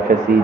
FSC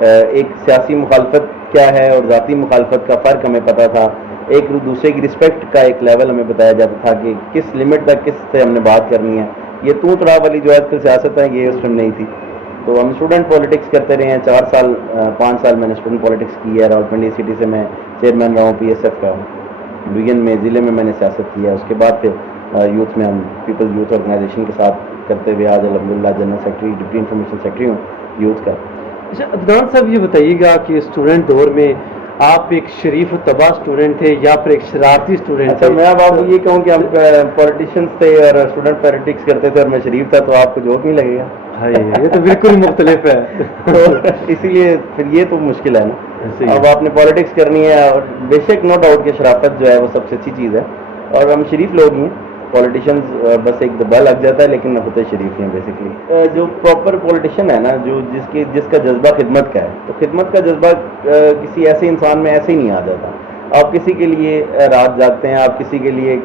ایک سیاسی مخالفت کیا ہے اور ذاتی مخالفت کا فرق ہمیں پتہ تھا. ایک دوسرے کی رسپیکٹ کا ایک لیول ہمیں بتایا جاتا تھا کہ کس لمٹ تک کس سے ہم نے بات کرنی ہے. یہ تو تڑا والی جو آج کل سیاست ہے یہ اس ٹائم نہیں تھی. تو ہم اسٹوڈنٹ پالیٹکس کرتے رہے ہیں. 4 سال 5 سال میں نے اسٹوڈنٹ پالیٹکس کی ہے. راولپنڈی سٹی سے میں چیئرمین رہا ہوں PSF کا. ڈویژن میں ضلع میں نے سیاست کی ہے. اس کے بعد پھر یوتھ میں ہم پیپل یوتھ آرگنائزیشن کے ساتھ کرتے ہوئے آج الحمدللہ general secretary deputy information secretary ہوں یوتھ کا. اچھا عدنان صاحب یہ بتائیے گا کہ اسٹوڈنٹ دور میں آپ ایک شریف و تباہ اسٹوڈنٹ تھے یا پھر ایک شرارتی اسٹوڈنٹ اچھا تھے؟ میں اب آپ کو یہ کہوں کہ ہم پولیٹیشینس تھے اور اسٹوڈنٹ پالیٹکس کرتے تھے اور میں شریف تھا تو آپ کو جوک نہیں لگے گا. یہ تو بالکل مختلف ہے. تو اسی لیے پھر یہ تو مشکل ہے نا. اب آپ نے پالیٹکس کرنی ہے اور بے شک نو ڈاؤٹ کہ شرافت جو ہے وہ سب سے اچھی چیز ہے اور ہم شریف لوگ ہی ہیں. پولیٹیشینز بس ایک دبا لگ جاتا ہے لیکن ہوتے شریف ہیں بیسکلی. جو پراپر پولیٹیشین ہے نا جو جس کا جذبہ خدمت کا ہے تو خدمت کا جذبہ کسی ایسے انسان میں ایسے ہی نہیں آ جاتا. آپ کسی کے لیے رات جاگتے ہیں, آپ کسی کے لیے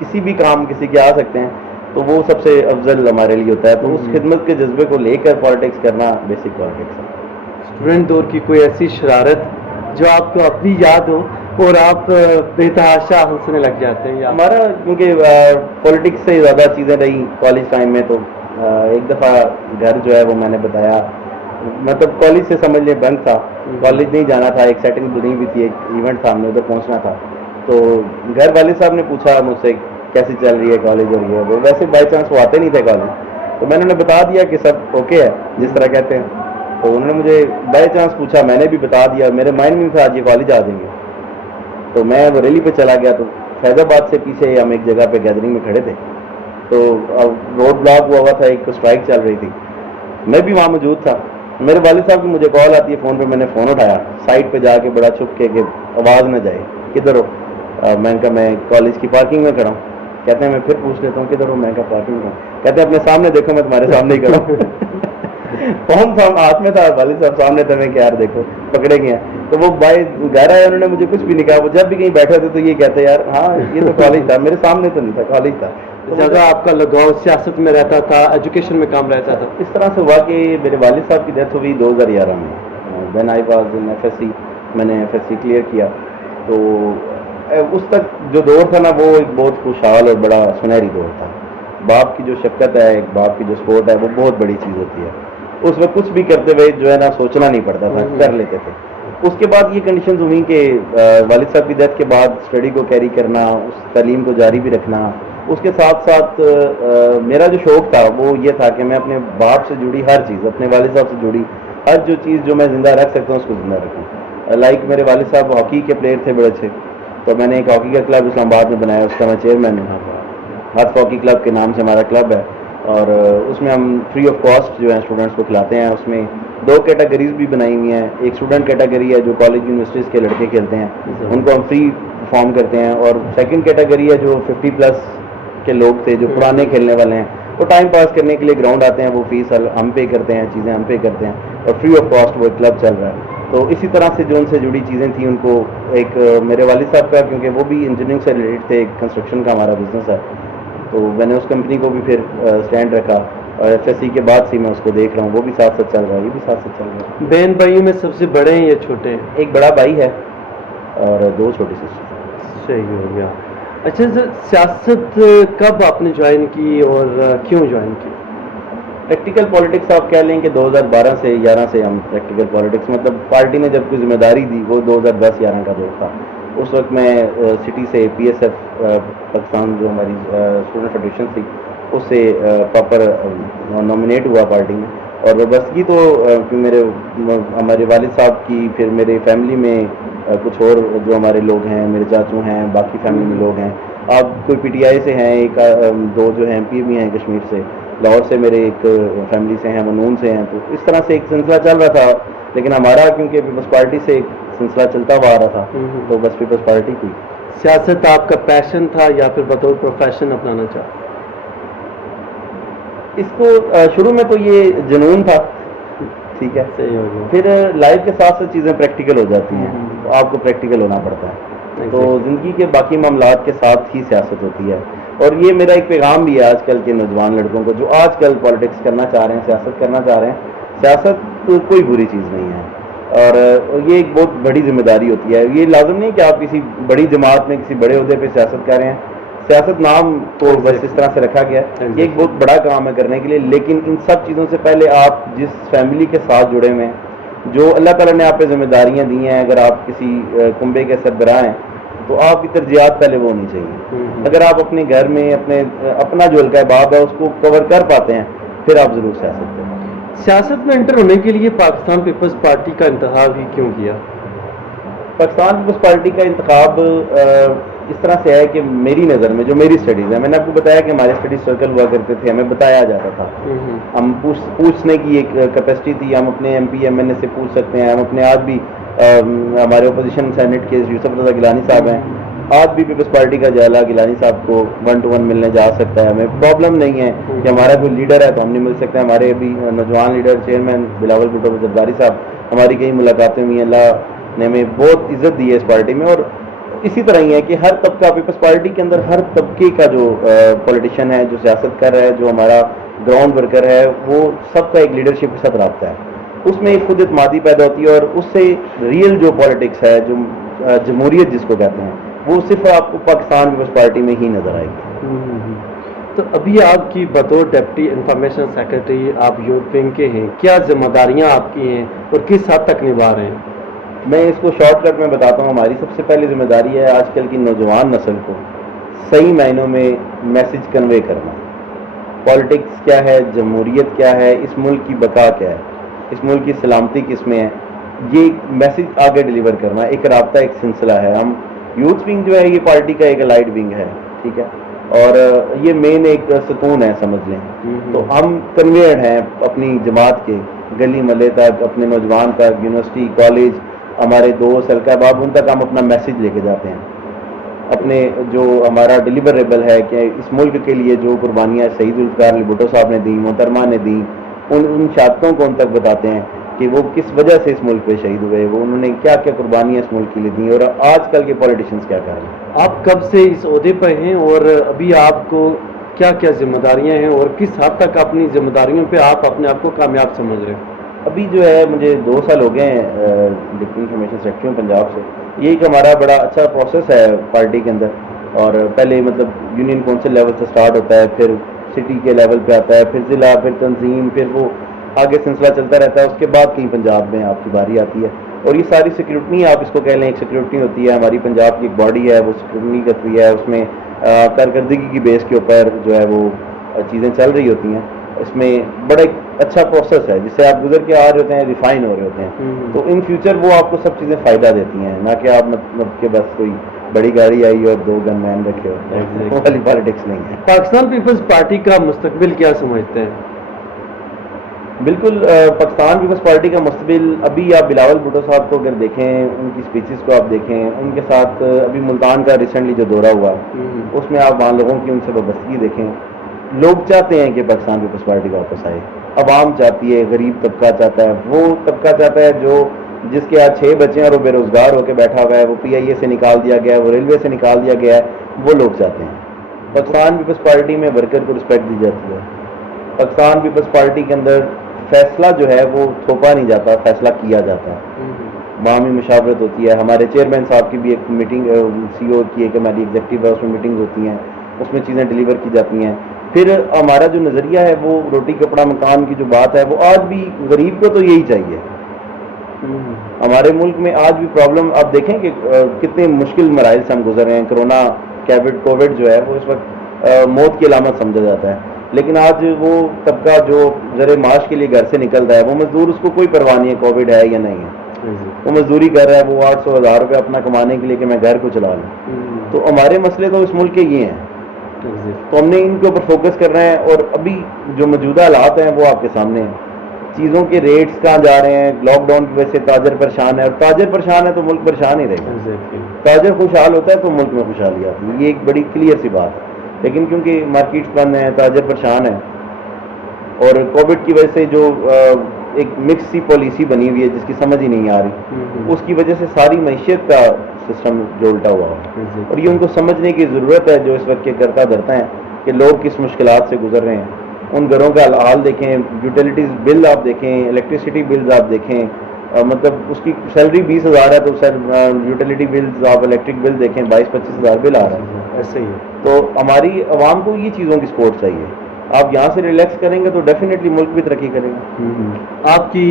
کسی بھی کام کسی کے آ سکتے ہیں تو وہ سب سے افضل ہمارے لیے ہوتا ہے. تو اس خدمت کے جذبے کو لے کر پالیٹکس کرنا بیسک پالیٹکس ہے. اسٹوڈنٹ دور کی کوئی ایسی شرارت جو آپ کو اپنی یاد ہو اور آپ بے تحاشا ہنسنے لگ جاتے ہیں؟ ہمارا کیونکہ پولیٹکس سے زیادہ چیزیں رہی کالج ٹائم میں. تو ایک دفعہ گھر جو ہے وہ میں نے بتایا, مطلب کالج سے سمجھ لیں بند تھا, کالج نہیں جانا تھا, ایک سیٹنگ بنی ہوئی تھی, ایک ایونٹ تھا, ہم نے ادھر پہنچنا تھا. تو گھر والد صاحب نے پوچھا مجھ سے کیسی چل رہی ہے کالج اور یہ وہ. ویسے بائی چانس وہ آتے نہیں تھے کالج تو میں نے انہیں بتا دیا کہ سب اوکے ہے جس طرح کہتے ہیں. تو انہوں نے مجھے بائی چانس پوچھا, میں نے بھی بتا دیا. میرے مائنڈ میں تھا آج یہ کالج آ جائیں گے. تو میں وہ ریلی پہ چلا گیا. تو فیض آباد سے پیچھے ہم ایک جگہ پہ گیدرنگ میں کھڑے تھے تو روڈ بلاک ہوا تھا, ایک اسٹرائک چل رہی تھی. میں بھی وہاں موجود تھا. میرے والد صاحب کی مجھے کال آتی ہے فون پہ. میں نے فون اٹھایا سائڈ پہ جا کے بڑا چھپ کے کہ آواز نہ جائے. کدھر ہو؟ میں نے کہا میں کالج کی پارکنگ میں کھڑا ہوں. کہتے ہیں میں پھر پوچھ لیتا ہوں کدھر ہو؟ میں کہا پارکنگ میں. کہتے ہیں اپنے سامنے دیکھو, میں تمہارے سامنے ہی کھڑا ہوں. فون تھا ہاتھ میں تھا, والد صاحب سامنے تھے, میں کہ یار دیکھو پکڑے گئے. تو وہ بھائی گھر آئے, انہوں نے مجھے کچھ بھی نہیں کہا. وہ جب بھی کہیں بیٹھے تھے تو یہ کہتے یار ہاں یہ تو کالج تھا, میرے سامنے تو نہیں تھا, کالج تھا. زیادہ آپ کا لگاؤ سیاست میں رہتا تھا, ایجوکیشن میں کام رہتا تھا؟ اس طرح سے ہوا کہ میرے والد صاحب کی ڈیتھ ہوئی 2011 میں. دین آئی واز ان FSC. میں نے FSC کلیئر کیا. تو اس تک جو دور تھا نا وہ ایک بہت خوشحال اور بڑا سنہری دور تھا. باپ کی جو شفقت ہے, ایک باپ کی جو سپورٹ ہے وہ بہت بڑی چیز ہوتی ہے. اس وقت کچھ بھی کرتے ہوئے جو ہے نا سوچنا نہیں پڑتا تھا, کر لیتے تھے. اس کے بعد یہ کنڈیشنز ہوئیں کہ والد صاحب کی ڈیتھ کے بعد اسٹڈی کو کیری کرنا, اس تعلیم کو جاری بھی رکھنا. اس کے ساتھ ساتھ میرا جو شوق تھا وہ یہ تھا کہ میں اپنے باپ سے جڑی ہر چیز, اپنے والد صاحب سے جڑی ہر جو چیز جو میں زندہ رکھ سکتا ہوں اس کو زندہ رکھوں. لائک میرے والد صاحب ہاکی کے پلیئر تھے بڑے اچھے, تو میں نے ایک ہاکی کا کلب اسلام آباد میں بنایا, اس کا میں چیئرمین ہوں. ہاتھ ہاکی کلب کے نام سے ہمارا کلب ہے اور اس میں ہم فری آف کاسٹ جو ہے اسٹوڈنٹس کو کھلاتے ہیں. اس میں 2 کیٹیگریز بھی بنائی ہوئی ہیں. ایک اسٹوڈنٹ کیٹیگری ہے جو کالج یونیورسٹیز کے لڑکے کھیلتے ہیں, ان کو ہم فری پرفارم کرتے ہیں. اور سیکنڈ کیٹیگری ہے جو 50+ کے لوگ تھے جو پرانے کھیلنے والے ہیں, وہ ٹائم پاس کرنے کے لیے گراؤنڈ آتے ہیں, وہ فیس ہم پے کرتے ہیں, چیزیں ہم پے کرتے ہیں اور فری آف کاسٹ وہ کلب چل رہا ہے. تو اسی طرح سے جو ان سے جڑی چیزیں تھیں ان کو ایک میرے والد صاحب کا, کیونکہ وہ بھی انجینئرنگ سے ریلیٹڈ تھے, کنسٹرکشن کا ہمارا بزنس ہے, تو میں نے اس کمپنی کو بھی پھر اسٹینڈ رکھا. اور FSC کے بعد سے میں اس کو دیکھ رہا ہوں, وہ بھی ساتھ ساتھ چل رہا ہے, یہ بھی ساتھ ساتھ چل رہا ہے. بہن بھائیوں میں سب سے بڑے ہیں یا چھوٹے ہیں؟ ایک بڑا بھائی ہے اور 2 چھوٹی سسٹر. صحیح ہو گیا. اچھا سر, سیاست کب آپ نے جوائن کی اور کیوں جوائن کی؟ پریکٹیکل پالیٹکس آپ کہہ لیں کہ 2012 سے 11 سے ہم پریکٹیکل پالیٹکس, مطلب پارٹی نے جب کوئی ذمہ داری دی وہ 2010-11 کا دور تھا. اس وقت میں سٹی سے PSF پاکستان جو ہماری اسٹوڈنٹ فیڈریشن تھی اس سے پراپر نامنیٹ ہوا پارٹی میں. اور وابستگی تو ہمارے والد صاحب کی, پھر میرے فیملی میں کچھ اور جو ہمارے لوگ ہیں, میرے چاچو ہیں, باقی فیملی میں لوگ ہیں. آپ کوئی PTI سے ہیں, ایک 2 جو ہیں MP بھی ہیں کشمیر سے, لاہور سے میرے ایک فیملی سے ہیں, منون سے ہیں. تو اس طرح سے ایک سلسلہ چل رہا تھا. لیکن ہمارا کیونکہ پیپلز پارٹی سے ایک سلسلہ چلتا ہوا آ رہا تھا تو بس پیپلز پارٹی کی. سیاست آپ کا پیشن تھا یا پھر بطور پروفیشن اپنانا چاہتے؟ اس کو شروع میں تو یہ جنون تھا, ٹھیک ہے, صحیح ہو گیا. پھر لائف کے ساتھ ساتھ چیزیں پریکٹیکل ہو جاتی ہیں تو آپ کو پریکٹیکل ہونا پڑتا ہے. تو زندگی کے باقی معاملات کے ساتھ ہی سیاست ہوتی ہے. اور یہ میرا ایک پیغام بھی ہے آج کل کے نوجوان لڑکوں کو جو آج کل پالیٹکس کرنا چاہ رہے ہیں, سیاست کرنا چاہ رہے ہیں. سیاست کوئی بری چیز نہیں ہے. اور یہ ایک بہت بڑی ذمہ داری ہوتی ہے. یہ لازم نہیں کہ آپ کسی بڑی جماعت میں کسی بڑے عہدے پہ سیاست کر رہے ہیں. سیاست نام تو بس اس طرح سے رکھا گیا ہے, یہ ایک بہت بڑا کام ہے کرنے کے لیے. لیکن ان سب چیزوں سے پہلے آپ جس فیملی کے ساتھ جڑے ہوئے ہیں, جو اللہ تعالیٰ نے آپ پہ ذمہ داریاں دی ہیں, اگر آپ کسی کنبے کے سربراہ ہیں تو آپ کی ترجیحات پہلے وہ ہونی چاہیے. اگر آپ اپنے گھر میں اپنا جو حلقہ باب ہے اس کو کور کر پاتے ہیں, پھر آپ ضرور سیاست کریں. سیاست میں انٹر ہونے کے لیے پاکستان پیپلز پارٹی کا انتخاب ہی کیوں کیا؟ پاکستان پیپلز پارٹی کا انتخاب اس طرح سے ہے کہ میری نظر میں جو میری اسٹڈیز ہیں, میں نے آپ کو بتایا کہ ہمارے اسٹڈیز سرکل ہوا کرتے تھے, ہمیں بتایا جاتا تھا, ہم پوچھنے کی ایک کیپیسٹی تھی, ہم اپنے ایم پی ایم این اے سے پوچھ سکتے ہیں, ہم اپنے آج بھی ہمارے اپوزیشن سینیٹ کے یوسف رضا گیلانی صاحب ہیں, آج بھی پیپلز پارٹی کا جیلا گیلانی صاحب کو 1 to 1 ملنے جا سکتا ہے. ہمیں پرابلم نہیں ہے کہ ہمارا کوئی لیڈر ہے تو ہم نہیں مل سکتے. ہمارے ابھی نوجوان لیڈر چیئرمین بلاول بھٹو زرداری صاحب, ہماری کئی ملاقاتیں ہوئی ہیں, اللہ نے ہمیں بہت عزت دی ہے اس پارٹی میں. اور اسی طرح ہی ہے کہ ہر طبقہ پیپلز پارٹی کے اندر ہر طبقے کا جو پولیٹیشین ہے, جو سیاست کر رہا ہے, جو ہمارا گراؤنڈ ورکر ہے, وہ سب کا ایک لیڈرشپ کے ساتھ رابطہ ہے. اس میں ایک خود اعتمادی پیدا ہوتی ہے, اور اس سے ریئل جو پالیٹکس ہے, جو جمہوریت جس کو کہتے ہیں, وہ صرف آپ کو پاکستان پیپلز پارٹی میں ہی نظر آئے گی. تو ابھی آپ کی بطور ڈپٹی انفارمیشن سیکرٹری آپ یوتھ ونگ کے ہیں, کیا ذمہ داریاں آپ کی ہیں اور کس حد تک نبھا رہے ہیں؟ میں اس کو شارٹ کٹ میں بتاتا ہوں. ہماری سب سے پہلی ذمہ داری ہے آج کل کی نوجوان نسل کو صحیح معنوں میں میسج کنوے کرنا. پالیٹکس کیا ہے, جمہوریت کیا ہے, اس ملک کی بقا کیا ہے, اس ملک کی سلامتی کس میں ہے, یہ میسج آگے ڈلیور کرنا. ایک رابطہ, ایک سلسلہ ہے. ہم یوتھ ونگ جو ہے یہ پارٹی کا ایک الائڈ ونگ ہے, ٹھیک ہے, اور یہ مین ایک ستون ہے سمجھ لیں. تو ہم کنویئر ہیں اپنی جماعت کے گلی محلے تک, اپنے نوجوان تک, یونیورسٹی, کالج, ہمارے دوست, حلقہ باب, ان تک ہم اپنا میسج لے کے جاتے ہیں. اپنے جو ہمارا ڈیلیوریبل ہے کہ اس ملک کے لیے جو قربانیاں شہید ذوالفقار علی بھٹو صاحب نے دیں, محترمہ نے دیں, ان شہادتوں کو ان تک بتاتے ہیں کہ وہ کس وجہ سے اس ملک پہ شہید ہوئے, وہ انہوں نے کیا کیا قربانیاں اس ملک کے لیے دیں, اور آج کل کے پولیٹیشنز کیا کر رہے ہیں. آپ کب سے اس عہدے پہ ہیں اور ابھی آپ کو کیا کیا ذمہ داریاں ہیں اور کس حد تک اپنی ذمہ داریوں پہ آپ اپنے آپ کو کامیاب سمجھ رہے ہیں؟ ابھی جو ہے مجھے 2 سال ہو گئے ہیں ڈپٹی انفارمیشن سیکرٹری ہوں پنجاب سے. یہ ایک ہمارا بڑا اچھا پروسیس ہے پارٹی کے اندر, اور پہلے مطلب یونین کونسل لیول سے سٹارٹ ہوتا ہے, پھر سٹی کے لیول پہ آتا ہے, پھر ضلع, پھر تنظیم, پھر وہ آگے سلسلہ چلتا رہتا ہے. اس کے بعد کہیں پنجاب میں آپ کی باری آتی ہے, اور یہ ساری سیکیورٹی آپ اس کو کہہ لیں, ایک سیکیورٹی ہوتی ہے ہماری پنجاب کی, ایک باڈی ہے وہ سیکیورٹی کرتی ہے. اس میں کارکردگی کی بیس کے اوپر جو ہے وہ چیزیں چل رہی ہوتی ہیں. اس میں بڑا ایک اچھا پروسیس ہے جس سے آپ گزر کے آ رہے ہوتے ہیں, ریفائن ہو رہے ہوتے ہیں. تو ان فیوچر وہ آپ کو سب چیزیں فائدہ دیتی ہیں, نہ کہ آپ مطلب کہ بس کوئی بڑی گاڑی آئی اور 2 گن مین رکھے ہوتے ہیں, وہ والی پالیٹکس نہیں ہے. پاکستان پیپلز پارٹی کا مستقبل کیا سمجھتے ہیں؟ بالکل, پاکستان پیپلز پارٹی کا مستقبل, ابھی آپ بلاول بھٹو صاحب کو اگر دیکھیں, ان کی اسپیچز کو آپ دیکھیں, ان کے ساتھ ابھی ملتان کا ریسنٹلی جو دورہ ہوا اس میں آپ وہاں لوگوں کی ان سے وابستگی دیکھیں. لوگ چاہتے ہیں کہ پاکستان پیپلز پارٹی واپس آئے, عوام چاہتی ہے, غریب طبقہ چاہتا ہے, وہ طبقہ چاہتا ہے جو جس کے آج 6 بچے ہیں اور وہ بے روزگار ہو کے بیٹھا ہوا ہے, وہ PIA سے نکال دیا گیا ہے, وہ ریلوے سے نکال دیا گیا ہے, وہ لوگ چاہتے ہیں. پاکستان پیپلز پارٹی میں ورکر کو رسپیکٹ دی جاتی ہے. پاکستان پیپلز پارٹی کے اندر فیصلہ جو ہے وہ تھوپا نہیں جاتا, فیصلہ کیا جاتا ہے, باہمی مشاورت ہوتی ہے. ہمارے چیئرمین صاحب کی بھی ایک میٹنگ, CEO کی ایک ہماری ایگزیکٹو ہے, اس میں میٹنگز ہوتی ہیں, اس میں چیزیں ڈیلیور کی جاتی ہیں. پھر ہمارا جو نظریہ ہے وہ روٹی کپڑا مکان کی جو بات ہے, وہ آج بھی غریب کو تو یہی چاہیے. ہمارے ملک میں آج بھی پرابلم آپ دیکھیں کہ کتنے مشکل مراحل سے ہم گزر رہے ہیں. کرونا, کووڈ جو ہے وہ اس وقت موت کی علامت سمجھا جاتا ہے, لیکن آج وہ طبقہ جو ذرائع معاش کے لیے گھر سے نکلتا ہے, وہ مزدور, اس کو کوئی پرواہ نہیں ہے کووڈ ہے یا نہیں ہے, وہ مزدوری کر رہا ہے, وہ 800,000 روپے اپنا کمانے کے لیے کہ میں گھر کو چلا لوں. تو ہمارے مسئلے تو اس ملک کے یہ ہیں, تو ہم نے ان کے اوپر فوکس کرنا ہے. اور ابھی جو موجودہ حالات ہیں وہ آپ کے سامنے ہیں, چیزوں کے ریٹس کہاں جا رہے ہیں. لاک ڈاؤن کی وجہ سے تاجر پریشان ہے, اور تاجر پریشان ہے تو ملک پریشان ہی رہے گا. تاجر خوشحال ہوتا ہے تو ملک میں خوشحالی آتی ہے, یہ ایک بڑی کلیئر سی بات ہے. لیکن کیونکہ مارکیٹس بند ہیں, تاجر پریشان ہیں, اور کووڈ کی وجہ سے جو ایک مکس سی پالیسی بنی ہوئی ہے جس کی سمجھ ہی نہیں آ رہی, اس کی وجہ سے ساری معیشت کا سسٹم جو الٹا ہوا ہے. اور یہ ان کو سمجھنے کی ضرورت ہے جو اس وقت کے کرتا دھرتا ہیں کہ لوگ کس مشکلات سے گزر رہے ہیں. ان گھروں کا حال دیکھیں, یوٹیلیٹیز بل آپ دیکھیں, الیکٹریسٹی بلز آپ دیکھیں, مطلب اس کی سیلری 20,000 ہے تو سر یوٹیلیٹی بلز آپ الیکٹرک بل دیکھیں 22-25,000 بل آ رہا ہے. ایسے ہی ہے. تو ہماری عوام کو یہ چیزوں کی سپورٹ چاہیے. آپ یہاں سے ریلیکس کریں گے تو ڈیفینیٹلی ملک بھی ترقی کرے گا. آپ کی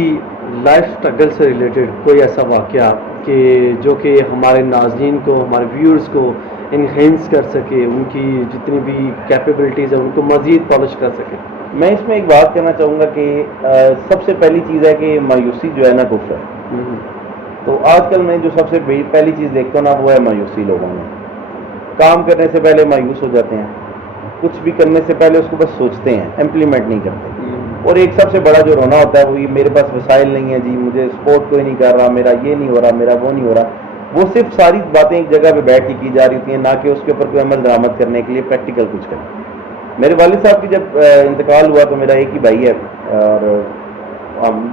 لائف اسٹرگل سے ریلیٹڈ کوئی ایسا واقعہ کہ جو کہ ہمارے ناظرین کو, ہمارے ویورز کو انہینس کر سکے, ان کی جتنی بھی کیپیبلٹیز ہیں ان کو مزید پالش کر سکے؟ میں اس میں ایک بات کہنا چاہوں گا کہ سب سے پہلی چیز ہے کہ مایوسی جو ہے نا کفر ہے. تو آج کل میں جو سب سے پہلی چیز دیکھتا ہوں نا وہ ہے مایوسی. لوگوں میں کام کرنے سے پہلے مایوس ہو جاتے ہیں, کچھ بھی کرنے سے پہلے اس کو بس سوچتے ہیں, امپلیمنٹ نہیں کرتے. اور ایک سب سے بڑا جو رونا ہوتا ہے وہ یہ میرے پاس وسائل نہیں ہے جی, مجھے سپورٹ کوئی نہیں کر رہا, میرا یہ نہیں ہو رہا, میرا وہ نہیں ہو رہا. وہ صرف ساری باتیں ایک جگہ پہ بیٹھ کے کی جا رہی ہوتی ہیں, نہ کہ اس کے اوپر کوئی عمل درآمد کرنے کے لیے پریکٹیکل کچھ کریں. میرے والد صاحب کی جب انتقال ہوا تو میرا ایک ہی بھائی ہے اور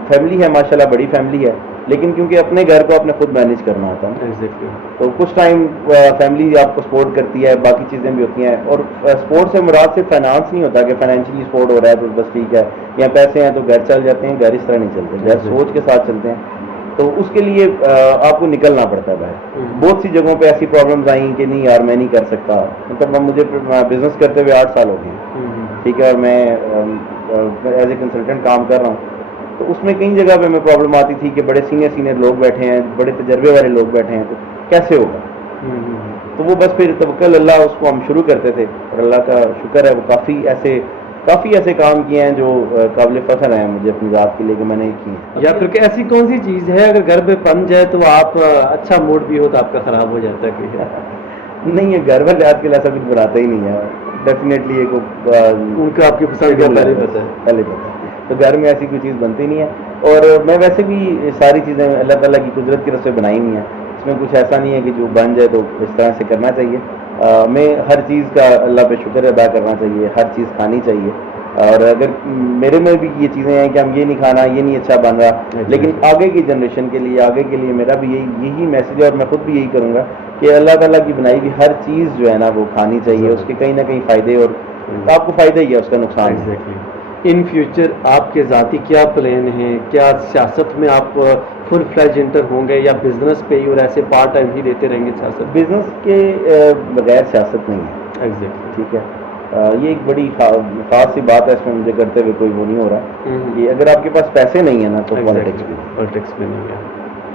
فیملی ہے ماشاءاللہ, بڑی فیملی ہے, لیکن کیونکہ اپنے گھر کو اپنے خود مینیج کرنا ہوتا ہے تو کچھ ٹائم فیملی آپ کو سپورٹ کرتی ہے, باقی چیزیں بھی ہوتی ہیں. اور سپورٹ سے مراد صرف فائنانس نہیں ہوتا کہ فائنینشلی سپورٹ ہو رہا ہے تو بس ٹھیک ہے, یا پیسے ہیں تو گھر چل جاتے ہیں. گھر اس طرح نہیں چلتے, گھر سوچ کے ساتھ چلتے ہیں. تو اس کے لیے آپ کو نکلنا پڑتا ہے باہر. بہت سی جگہوں پہ ایسی پرابلمز آئیں کہ نہیں یار میں نہیں کر سکتا. مطلب مجھے بزنس کرتے ہوئے 8 سال ہو گئے, ٹھیک ہے, اور میں ایز اے کنسلٹنٹ کام کر رہا ہوں. تو اس میں کئی جگہ پہ ہمیں پرابلم آتی تھی کہ بڑے سینئر لوگ بیٹھے ہیں, بڑے تجربے والے لوگ بیٹھے ہیں, تو کیسے ہوگا. تو وہ بس پھر توکل اللہ اس کو ہم شروع کرتے تھے, اور اللہ کا شکر ہے وہ کافی ایسے کام کیے ہیں جو قابل فخر ہیں مجھے اپنی ذات کے لیے کہ میں نے کیے ہیں. یا پھر کہ ایسی کون سی چیز ہے اگر گھر پہ بن جائے تو آپ اچھا موڈ بھی ہو تو آپ کا خراب ہو جاتا ہے کہ نہیں, ہے گھر والے آج کل ایسا کچھ بناتے ہی نہیں ہے. ڈیفینیٹلی ایک ان کا آپ کی پسند کا پہلے پتہ ہے. تو گھر میں ایسی کوئی چیز بنتی نہیں ہے. اور میں ویسے بھی ساری چیزیں اللہ تعالیٰ کی قدرت کی طرف سے بنائی ہوئی ہیں. اس میں کچھ ایسا نہیں ہے کہ جو بن جائے تو اس طرح سے کرنا چاہیے. میں ہر چیز کا اللہ پہ شکر ادا کرنا چاہیے, ہر چیز کھانی چاہیے. اور اگر میرے میں بھی یہ چیزیں ہیں کہ ہم یہ نہیں کھانا, یہ نہیں اچھا بن رہا, لیکن آگے کی جنریشن کے لیے, آگے کے لیے میرا بھی یہی میسج ہے, اور میں خود بھی یہی کروں گا کہ اللہ تعالیٰ کی بنائی ہوئی ہر چیز جو ہے نا وہ کھانی چاہیے. اس کے کہیں نہ کہیں فائدے, اور آپ کو فائدہ ہی ہے, اس کا نقصان ہے. ان فیوچر آپ کے ذاتی کیا پلان ہیں؟ کیا سیاست میں آپ فل فلیج انٹر ہوں گے یا بزنس پہ ہی اور ایسے پارٹ ٹائم ہی دیتے رہیں گے سیاست؟ بزنس کے بغیر سیاست نہیں ہے. ٹھیک ہے, یہ ایک بڑی خاص سی بات ہے, اس میں مجھے کرتے ہوئے کوئی وہ نہیں ہو رہا کہ اگر آپ کے پاس پیسے نہیں ہیں نا تو پالیٹکس بھی نہیں ہے.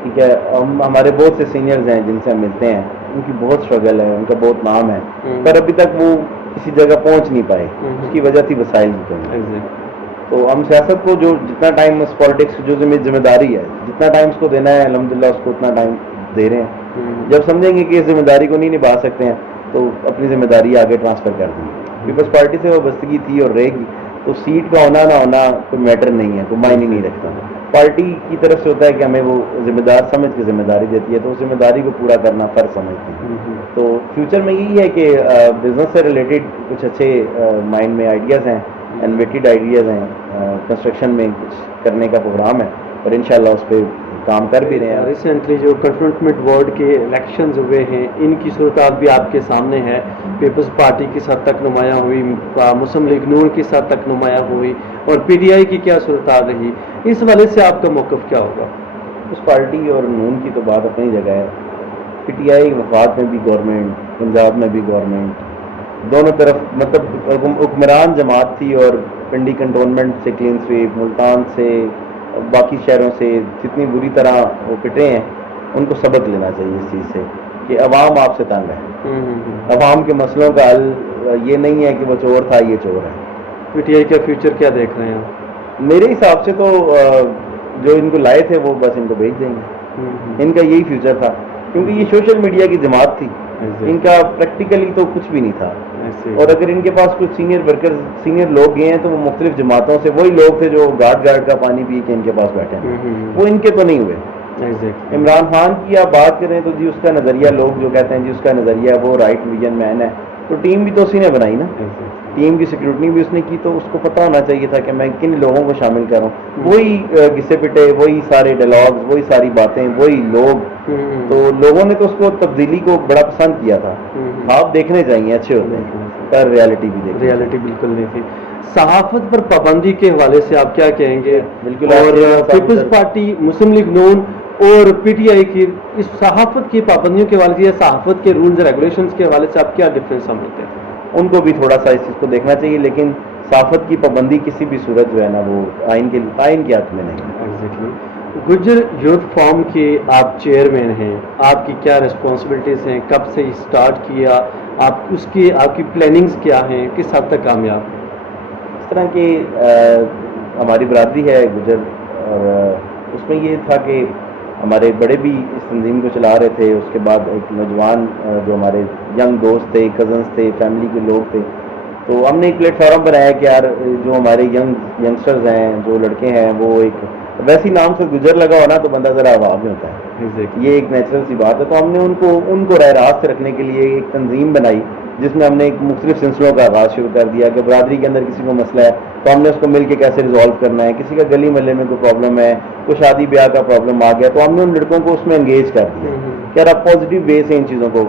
ٹھیک ہے, ہمارے بہت سے سینئرز ہیں جن سے ہم ملتے ہیں, ان کی بہت اسٹرگل ہے, ان کا بہت نام ہے, پر ابھی تک وہ کسی جگہ پہنچ نہیں پائے. اس کی وجہ تھی وسائل کی کمی. تو ہم سیاست کو جو جتنا ٹائم اس پالیٹکس جو ذمہ داری ہے, جتنا ٹائم اس کو دینا ہے الحمدللہ اس کو اتنا ٹائم دے رہے ہیں. جب سمجھیں گے کہ اس ذمہ داری کو نہیں نبھا سکتے ہیں تو اپنی ذمہ داری آگے ٹرانسفر کر دیں گے. پیپلز پارٹی سے وابستگی تھی اور رہے گی, تو سیٹ کا ہونا نہ ہونا کوئی میٹر نہیں ہے, کوئی معنی نہیں رکھتا. پارٹی کی طرف سے ہوتا ہے کہ ہمیں وہ ذمہ دار سمجھ کے ذمہ داری دیتی ہے, تو اس ذمہ داری کو پورا کرنا فرض سمجھتے ہیں. تو فیوچر میں یہی ہے کہ بزنس سے ریلیٹڈ کچھ اچھے مائنڈ میں آئیڈیاز ہیں, انویٹیڈ آئیڈیاز ہیں, کنسٹرکشن میں کچھ کرنے کا پروگرام ہے, اور انشاءاللہ اس پہ کام کر بھی رہے ہیں. ریسنٹلی جو کنٹونمنٹ وارڈ کے الیکشنز ہوئے ہیں, ان کی صورتحال بھی آپ کے سامنے ہے. پیپلز پارٹی کی حد تک نمایاں ہوئی, مسلم لیگ نون کی حد تک نمایاں ہوئی, اور پی ٹی آئی کی کیا صورتحال رہی؟ اس حوالے سے آپ کا موقف کیا ہوگا؟ اس پارٹی اور نون کی تو بات اپنی جگہ ہے. پی ٹی آئی وفاق میں بھی گورنمنٹ, پنجاب میں بھی گورنمنٹ, دونوں طرف مطلب حکمران جماعت تھی, اور پنڈی کنٹونمنٹ سے کلین سویپ, ملتان سے, باقی شہروں سے جتنی بری طرح وہ پٹے ہیں, ان کو سبق لینا چاہیے اس چیز سے کہ عوام آپ سے تنگ ہے. عوام کے مسئلوں کا حل یہ نہیں ہے کہ وہ چور تھا, یہ چور ہے. پی ٹی آئی کا فیوچر کیا دیکھ رہے ہیں؟ میرے حساب سے تو جو ان کو لائے تھے وہ بس ان کو بھیج دیں گے. ان کا یہی فیوچر تھا, کیونکہ یہ سوشل میڈیا کی جماعت تھی, ان کا پریکٹیکلی تو کچھ بھی نہیں تھا. اور اگر ان کے پاس کچھ سینئر لوگ گئے ہیں تو وہ مختلف جماعتوں سے وہی لوگ تھے جو گارڈ کا پانی پی کے ان کے پاس بیٹھے ہیں, وہ ان کے تو نہیں ہوئے. عمران خان کی آپ بات کریں تو جی اس کا نظریہ, لوگ جو کہتے ہیں جی اس کا نظریہ وہ رائٹ ویژن مین ہے, تو ٹیم بھی تو اسی نے بنائی نا, ٹیم کی سیکورٹی بھی اس نے کی, تو اس کو پتہ ہونا چاہیے تھا کہ میں کن لوگوں کو شامل کروں. وہی گھسے پٹے, وہی سارے ڈائلاگز, وہی ساری باتیں, وہی لوگ. تو لوگوں نے تو اس کو تبدیلی کو بڑا پسند کیا تھا. آپ دیکھنے چاہیے, اچھے ہوتے ہیں, پر ریالٹی بھی دیکھیں. ریالٹی بالکل نہیں تھی. صحافت پر پابندی کے حوالے سے آپ کیا کہیں گے؟ بالکل، اور آپ پیپلز پارٹی، مسلم لیگ نون اور پی ٹی آئی کی اس صحافت کی پابندیوں کے حوالے سے یا صحافت کے رولز ایگولیشنز کے حوالے سے آپ کیا ڈفرینس سمجھتے ہیں؟ ان کو بھی تھوڑا سا اس چیز کو دیکھنا چاہیے، لیکن صحافت کی پابندی کسی بھی صورت جو ہے نا وہ آئین کے حق میں نہیں ہے۔ ایگزیکٹلی۔ گجر یوتھ فورم کے آپ چیئرمین ہیں، آپ کی کیا رسپانسبلٹیز ہیں؟ کب سے اسٹارٹ کیا؟ آپ کی پلاننگز کیا ہیں؟ کس حد تک کامیاب ہیں؟ اس طرح کی ہماری برادری ہے گجر، اور اس میں یہ تھا کہ ہمارے بڑے بھی اس تنظیم کو چلا رہے تھے، اس کے بعد ایک نوجوان جو ہمارے ینگ دوست تھے، کزنس تھے، فیملی کے لوگ تھے، تو ہم نے ایک پلیٹ فارم بنایا کہ یار جو ہمارے ینگسٹرز ہیں، جو لڑکے ہیں، وہ ایک ویسی نام سے گجر لگا ہونا تو بندہ ذرا عوام میں ہوتا ہے، یہ ایک نیچرل سی بات ہے۔ تو ہم نے ان کو راہ راست رکھنے کے لیے ایک تنظیم بنائی، جس میں ہم نے ایک مختلف سلسلوں کا آغاز شروع کر دیا کہ برادری کے اندر کسی کو مسئلہ ہے تو ہم نے اس کو مل کے کیسے ریزالو کرنا ہے، کسی کا گلی محلے میں کوئی پرابلم ہے، کوئی شادی بیاہ کا پرابلم آ گیا، تو ہم نے ان لڑکوں کو اس میں انگیج کر دیا کہ یار آپ پازیٹیو وے سے ان چیزوں کو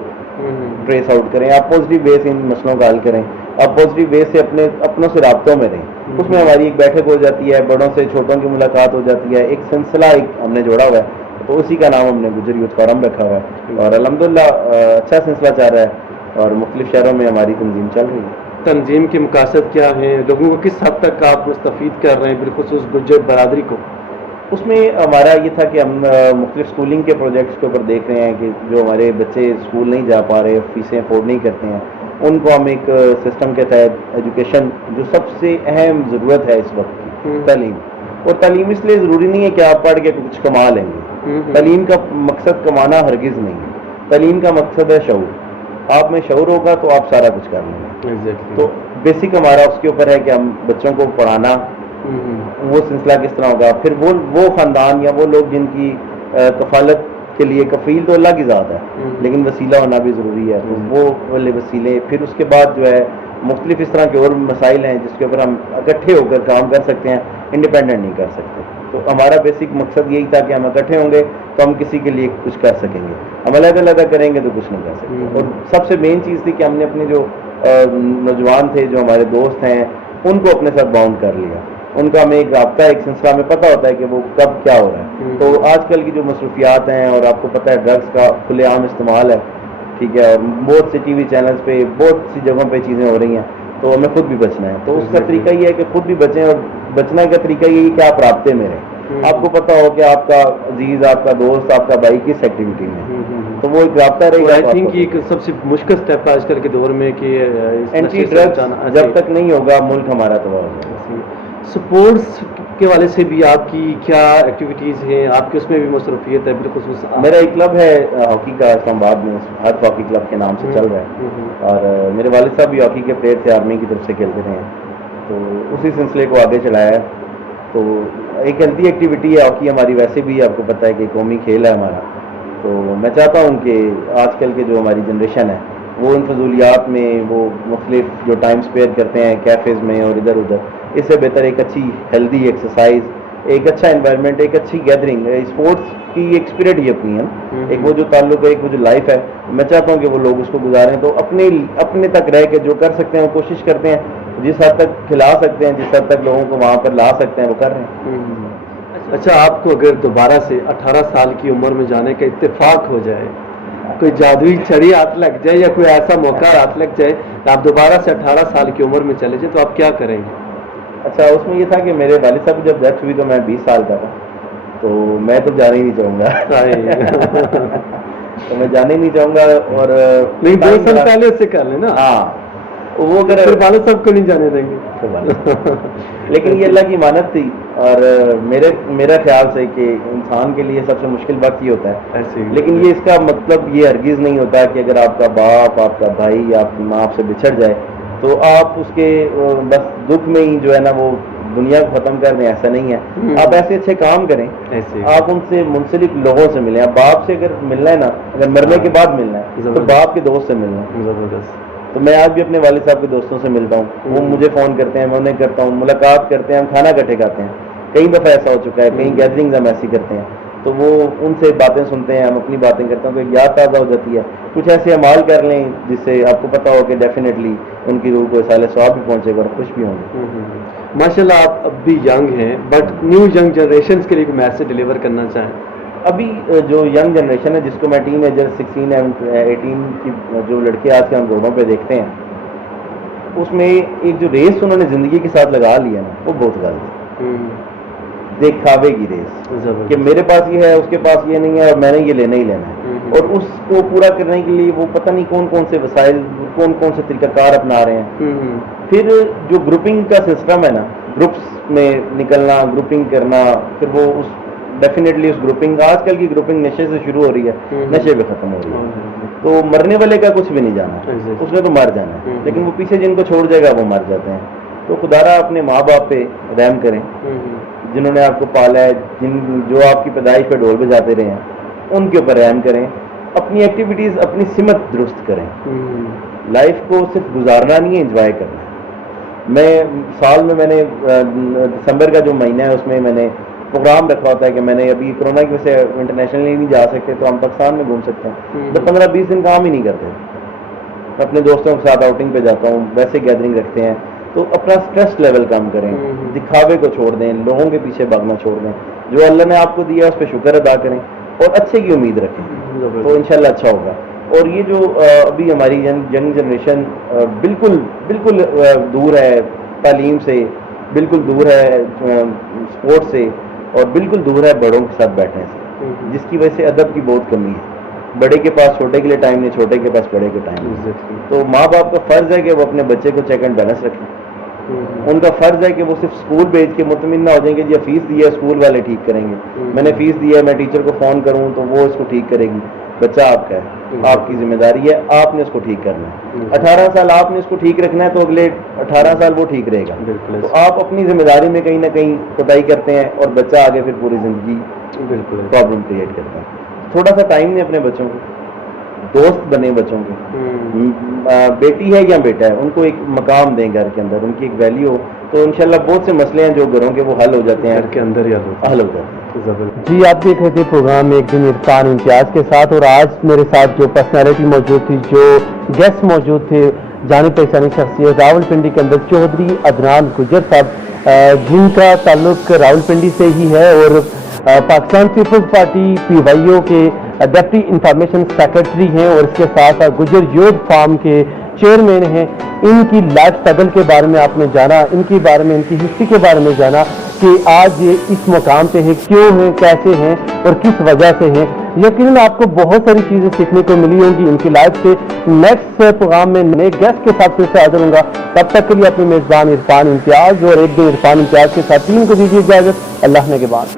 ٹریس آؤٹ کریں، آپ پازیٹیو وے سے ان مسئلوں کا حل کریں، آپ پازیٹیو وے سے اپنوں سے رابطوں میں رہیں۔ اس میں ہماری ایک بیٹھک ہو جاتی ہے، بڑوں سے چھوٹوں کی ملاقات ہو جاتی ہے، ایک سلسلہ ہم نے جوڑا ہوا ہے، تو اسی کا نام ہم نے گجر یوتھ فورم رکھا ہوا ہے، اور الحمدللہ اچھا سلسلہ چل رہا ہے اور مختلف شہروں میں ہماری تنظیم چل رہی ہے۔ تنظیم کے مقاصد کیا ہیں؟ لوگوں کو کس حد تک آپ مستفید کر رہے ہیں بالخصوص گجر برادری کو؟ اس میں ہمارا یہ تھا کہ ہم مختلف اسکولنگ کے پروجیکٹس کے اوپر دیکھ رہے ہیں کہ جو ہمارے بچے اسکول نہیں جا پا رہے، فیسیں افورڈ نہیں کرتے ہیں، ان کو ہم ایک سسٹم کے تحت ایجوکیشن، جو سب سے اہم ضرورت ہے اس وقت کی تعلیم، اور تعلیم اس لیے ضروری نہیں ہے کہ آپ پڑھ کے کچھ کما لیں گے، تعلیم کا مقصد کمانا ہرگز نہیں ہے، تعلیم کا مقصد ہے شعور، آپ میں شعور ہوگا تو آپ سارا کچھ کر لیں گے۔ تو بیسک ہمارا اس کے اوپر ہے کہ ہم بچوں کو پڑھانا، وہ سلسلہ کس طرح ہوگا، پھر وہ خاندان یا وہ لوگ جن کی کفالت کے لیے کفیل تو اللہ کی ذات ہے، لیکن وسیلہ ہونا بھی ضروری ہے، تو وہ والے وسیلے، پھر اس کے بعد جو ہے مختلف اس طرح کے اور مسائل ہیں جس کے اوپر ہم اکٹھے ہو کر کام کر سکتے ہیں، انڈیپینڈنٹ نہیں کر سکتے۔ تو ہمارا بیسک مقصد یہی تھا کہ ہم اکٹھے ہوں گے تو ہم کسی کے لیے کچھ کر سکیں گے، ہم علیحدہ علیحدہ کریں گے تو کچھ نہیں کر سکتے۔ اور سب سے مین چیز تھی کہ ہم نے اپنے جو نوجوان تھے، جو ہمارے دوست ہیں، ان کو اپنے ساتھ باؤنڈ کر لیا، ان کا ہمیں ایک رابطہ، ایک سلسلہ ہمیں پتہ ہوتا ہے کہ وہ کب کیا ہو رہا ہے۔ تو آج کل کی جو مصروفیات ہیں، اور آپ کو پتہ ہے ڈرگس کا کھلے عام استعمال ہے، ٹھیک ہے، اور بہت سے ٹی وی چینلز پہ بہت سی جگہوں پہ چیزیں ہو رہی ہیں، تو ہمیں خود بھی بچنا ہے۔ تو اس کا طریقہ یہ ہے کہ خود بھی بچیں، اور بچنے کا طریقہ یہ ہے کہ آپ رابطے میں رہیں، آپ کو پتہ ہو کہ آپ کا عزیز، آپ کا دوست، آپ کا بھائی کس ایکٹیویٹی میں، تو وہ ایک رابطہ رہے گا۔ آئی تھنک یہ سب سے مشکل اسٹیپ ہے آج کل کے دور میں کہ اینٹی ڈرگس جب تک نہیں ہوگا ملک ہمارا تباہ ہو جائے گا۔ سپورٹس کے والے سے بھی آپ کی کیا ایکٹیویٹیز ہیں؟ آپ کی اس میں بھی مصروفیت ہے بالخصوص؟ میرا ایک کلب ہے ہاکی کا، اسلام آباد میں ہر ہاکی کلب کے نام سے چل رہا ہے، اور میرے والد صاحب بھی ہاکی کے پلیئر تھے، آرمی کی طرف سے کھیلتے رہے ہیں، تو اسی سلسلے کو آگے چلایا ہے۔ تو ایک ہیلتھی ایکٹیویٹی ہے ہاکی ہماری، ویسے بھی آپ کو پتہ ہے کہ قومی کھیل ہے ہمارا، تو میں چاہتا ہوں کہ آج کل کے جو ہماری جنریشن ہے وہ ان فضولیات میں، وہ مختلف جو ٹائم اسپیئر کرتے ہیں کیفیز میں اور ادھر ادھر، اس سے بہتر ایک اچھی ہیلدی ایکسرسائز، ایک اچھا انوائرمنٹ، ایک اچھی گیدرنگ، اسپورٹس کی ایک اسپرٹ ہی اپنی ہے نا، ایک وہ جو تعلق ہے، ایک وہ جو لائف ہے، میں چاہتا ہوں کہ وہ لوگ اس کو گزاریں، تو اپنے تک رہ کے جو کر سکتے ہیں وہ کوشش کرتے ہیں، جس حد تک کھلا سکتے ہیں، جس حد تک لوگوں کو وہاں پر لا سکتے ہیں وہ کر رہے ہیں۔ اچھا، آپ کو اگر دوبارہ سے 18 سال کی عمر میں جانے کا اتفاق ہو جائے، کوئی جادوئی چھڑی ہاتھ لگ جائے یا کوئی ایسا موقع ہاتھ لگ جائے کہ آپ دوبارہ سے 18 سال کی عمر میں چلے جائیں، تو آپ کیا کریں گے؟ اچھا، اس میں یہ تھا کہ میرے والد صاحب کی جب ڈیتھ ہوئی تو میں 20 سال کا تھا، تو میں تو جانا ہی نہیں چاہوں گا تو میں جانا ہی نہیں چاہوں گا، اور لیکن 2 سال پہلے سے کر لیں نا، ہاں وہ اگر والد صاحب کو نہیں جانے دیں گے لیکن یہ اللہ کی امانت تھی، اور میرا خیال سے کہ انسان کے لیے سب سے مشکل وقت یہ ہوتا ہے، لیکن یہ اس کا مطلب یہ ہرگز نہیں ہوتا کہ اگر آپ کا باپ، آپ کا بھائی، آپ کی ماں آپ سے بچھڑ جائے تو آپ اس کے بس دکھ میں ہی جو ہے نا وہ دنیا کو ختم کر دیں، ایسا نہیں ہے۔ آپ ایسے اچھے کام کریں، آپ ان سے منسلک لوگوں سے ملیں، آپ باپ سے اگر ملنا ہے نا، اگر مرنے کے بعد ملنا ہے تو باپ کے دوست سے ملنا ہے۔ زبردست۔ تو میں آج بھی اپنے والد صاحب کے دوستوں سے ملتا ہوں، وہ مجھے فون کرتے ہیں، میں انہیں کرتا ہوں، ملاقات کرتے ہیں، ہم کھانا اکٹھے کھاتے ہیں، کئی دفعہ ایسا ہو چکا ہے، کئی گیدرنگز ہم ایسی کرتے ہیں، تو تو وہ ان سے باتیں سنتے ہیں, ہم اپنی باتیں کرتے ہیں, تو ایک یاد تازہ ہو جاتی ہے. کچھ ایسے اعمال کر لیں جس سے آپ کو پتہ ہو کہ ڈیفینیٹلی ان کی روح کو اصال ثواب بھی پہنچے گا اور خوش بھی ہوں گے. ماشاءاللہ آپ اب بھی ینگ ہیں, بٹ نیو ینگ جنریشنز کے لیے کوئی میسج ڈلیور کرنا چاہیں؟ ابھی جو ینگ جنریشن ہے, جس کو میں ٹین ایجر 16 18 کی جو لڑکے آج کے ہم روڈوں پہ دیکھتے ہیں, اس میں ایک جو ریس انہوں نے زندگی کے ساتھ لگا لی ہے نا, وہ بہت غلط ہے. دکھاوے کی ریس کہ میرے پاس یہ ہے, اس کے پاس یہ نہیں ہے, اور میں نے یہ لینا ہی لینا ہے. اور اس کو پورا کرنے کے لیے وہ پتہ نہیں کون کون سے وسائل, کون کون سے طریقہ کار اپنا رہے ہیں. پھر جو گروپنگ کا سسٹم ہے نا, گروپس میں نکلنا, گروپنگ کرنا, پھر وہ اس ڈیفینیٹلی اس گروپنگ, آج کل کی گروپنگ نشے سے شروع ہو رہی ہے, نشے پہ ختم ہو رہی ہے. تو مرنے والے کا کچھ بھی نہیں جانا, اس نے تو مر جانا ہے, لیکن وہ پیچھے جن کو چھوڑ جائے گا وہ مر جاتے ہیں. تو خدارا اپنے ماں باپ پہ رحم کریں, جنہوں نے آپ کو پالا ہے, جو آپ کی پیدائش پہ ڈھول بجاتے رہے ہیں, ان کے اوپر رحم کریں. اپنی ایکٹیویٹیز, اپنی سمت درست کریں. لائف کو صرف گزارنا نہیں ہے, انجوائے کرنا ہے. سال میں نے دسمبر کا جو مہینہ ہے اس میں نے پروگرام رکھا ہوتا ہے کہ میں نے ابھی کورونا کی وجہ سے انٹرنیشنلی نہیں جا سکتے, تو ہم پاکستان میں گھوم سکتے ہیں. تو 15-20 دن کام ہی نہیں کرتے. اپنے دوستوں کے ساتھ آؤٹنگ پہ جاتا ہوں, ویسے گیدرنگ رکھتے ہیں. تو اپنا اسٹریس لیول کم کریں, دکھاوے کو چھوڑ دیں, لوگوں کے پیچھے بھاگنا چھوڑ دیں. جو اللہ نے آپ کو دیا اس پہ شکر ادا کریں اور اچھے کی امید رکھیں, تو انشاءاللہ اچھا ہوگا. اور یہ جو ابھی ہماری ینگ جنریشن بالکل دور ہے تعلیم سے, بالکل دور ہے اسپورٹ سے, اور بالکل دور ہے بڑوں کے ساتھ بیٹھنے سے, جس کی وجہ سے ادب کی بہت کمی ہے. بڑے کے پاس چھوٹے کے لیے ٹائم نہیں, چھوٹے کے پاس بڑے کے ٹائم نہیں. تو ماں باپ کا فرض ہے کہ وہ اپنے بچے کو چیک اینڈ بیلنس رکھیں. ان کا فرض ہے کہ وہ صرف اسکول بھیج کے مطمئن نہ ہو جائیں گے جی فیس دی ہے اسکول والے ٹھیک کریں گے, میں نے فیس دی ہے, میں ٹیچر کو فون کروں تو وہ اس کو ٹھیک کرے گی. بچہ آپ کا ہے, آپ کی ذمہ داری ہے, آپ نے اس کو ٹھیک کرنا ہے. 18 سال آپ نے اس کو ٹھیک رکھنا ہے, تو اگلے 18 سال وہ ٹھیک رہے گا. تو آپ اپنی ذمہ داری میں کہیں نہ کہیں کوتاہی کرتے ہیں, اور بچہ آگے پھر پوری زندگی پرابلم کریٹ کرتا ہے. تھوڑا سا ٹائم دیں اپنے بچوں کو, دوست بنے بچوں کے. بیٹی ہے یا بیٹا ہے, ان کو ایک مقام دیں گھر کے اندر, ان کی ایک ویلیو ہو, تو انشاءاللہ بہت سے مسئلے ہیں جو گھروں کے وہ حل ہو جاتے ہیں, گھر کے اندر حل ہو جاتے ہیں. جی آپ دیکھ رہے تھے پروگرام ایک دن عرفان امتیاز کے ساتھ, اور آج میرے ساتھ جو پرسنالٹی موجود تھی, جو گیسٹ موجود تھے, جانی پہچانی شخصیت راولپنڈی کے اندر چودھری عدنان گجر صاحب, جن کا تعلق راولپنڈی سے ہی ہے, اور پاکستان پیپلز پارٹی PYO کے ڈپٹی انفارمیشن سیکرٹری ہیں, اور اس کے ساتھ گجر یوتھ فارم کے چیئرمین ہیں. ان کی لائف اسٹرگل کے بارے میں آپ نے جانا, ان کے بارے میں, ان کی ہسٹری کے بارے میں جانا کہ آج یہ اس مقام پہ ہیں, کیوں ہیں, کیسے ہیں, اور کس وجہ سے ہیں. یقیناً آپ کو بہت ساری چیزیں سیکھنے کو ملی ہوں گی ان کی لائف سے. نیکسٹ پروگرام میں نئے گیسٹ کے ساتھ پھر سے حاضر ہوں گا. تب تک کے لیے اپنے میزبان عرفان امتیاز اور ایک دن عرفان امتیاز کے ساتھ ٹیم کو دیجیے اجازت. اللہ نے کے بعد.